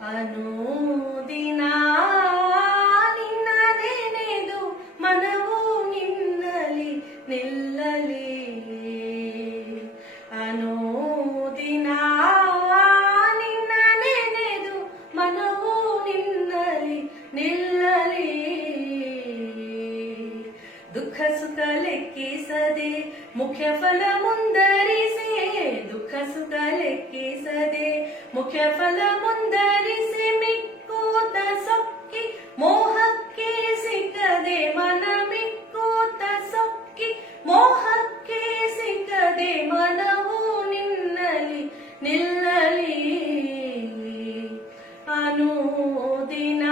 ಅನುದಿನ ನಿನ್ನ ನೆನೆದು ಮನವು ನಿನ್ನಲಿ ನಿಲ್ಲಲಿ. ಅನುದಿನ ನಿನ್ನ ನೆನೆದು ಮನವು ನಿನ್ನಲಿ ನಿಲ್ಲಲಿ. ದುಃಖ ಸುಖ ಲೆಕ್ಕಿಸದೆ ಮುಖ್ಯ ಫಲ ಮುಂದರಿಸಿ, ದುಃಖ ಸುಖ ಲೆಕ್ಕಿಸದೆ ಮುಖ್ಯ ಫಲ ಮುಂದರಿಸಿ, ಮಿಕ್ಕೂತ ಸೊಕ್ಕಿ ಮೋಹಕ್ಕೆ ಸಿಕ್ಕದೆ ಮನ, ಮಿಕ್ಕೂತ ಸೊಕ್ಕಿ ಮೋಹಕ್ಕೆ ಸಿಕ್ಕದೆ ಮನವು ನಿನ್ನಲಿ ನಿಲ್ಲಲಿ. ಅನುದಿನ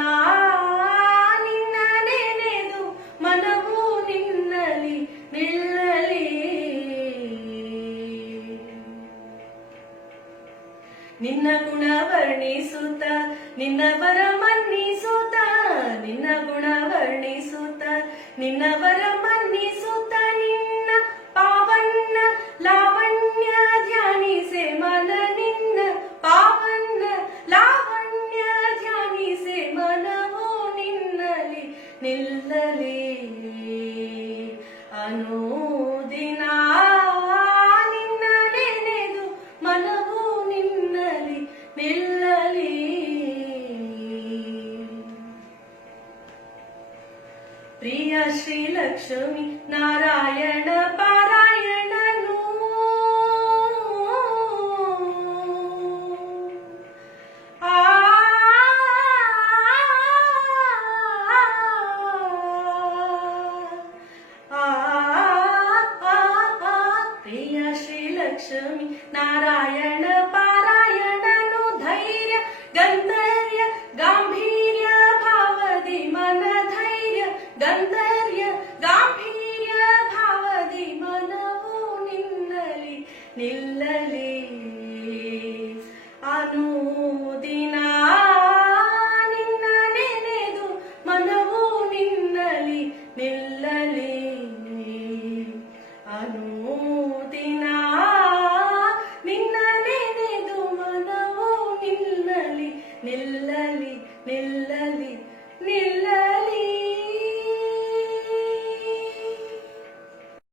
ನಿನ್ನ ನೆನೆದು ಮನವು ನಿನ್ನಲಿ ನಿಲ್ಲಲಿ. ನಿನ್ನ ಗುಣ ವರ್ಣಿಸುತ್ತ ನಿನ್ನವರ ಮನ್ನಿಸುತ್ತ, ನಿನ್ನ ಗುಣ ವರ್ಣಿಸುತ್ತ ನಿನ್ನವರ ಮನ್ನಿಸುತ್ತ, ನಿನ್ನ ಪಾವನ ಲಾವಣ್ಯ ಧ್ಯಾನಿಸೆ ಮನ, ನಿನ್ನ ಪಾವನ ಲಾವಣ್ಯ ಧ್ಯಾನಿಸೆ ಮನವು ನಿನ್ನಲಿ ನಿಲ್ಲಲಿ. ಅನುದಿನ ನಿನ್ನ ನೆನೆದು ಮನವು ನಿನ್ನಲಿ ನಿಲ್ಲಲಿ. ಪ್ರಿಯ ಶ್ರೀ ಲಕ್ಷ್ಮೀ ನಾರಾಯಣ ಪಾರಾಯಣನು ಪ್ರಿಯ ಶ್ರೀ ಲಕ್ಷ್ಮೀ ನಾರಾಯಣ ಪಾರಾಯಣನು ಧೈರ್ಯ ಗಂಧರ್ಯ ಗಾಂಭೀರ್ಯ ಭಾವದಿ ಮನ, ಧೈರ್ಯ ಗಂಧರ್ಯ ಗಾಂಭೀರ್ಯ ಭಾವದಿ ಮನವು ನಿನ್ನಲಿ ನಿಲ್ಲಲಿ. ಅನುದಿನ ನಿನ್ನ ನೆನೆದು ಮನವು ನಿನ್ನಲಿ ನಿಲ್ಲ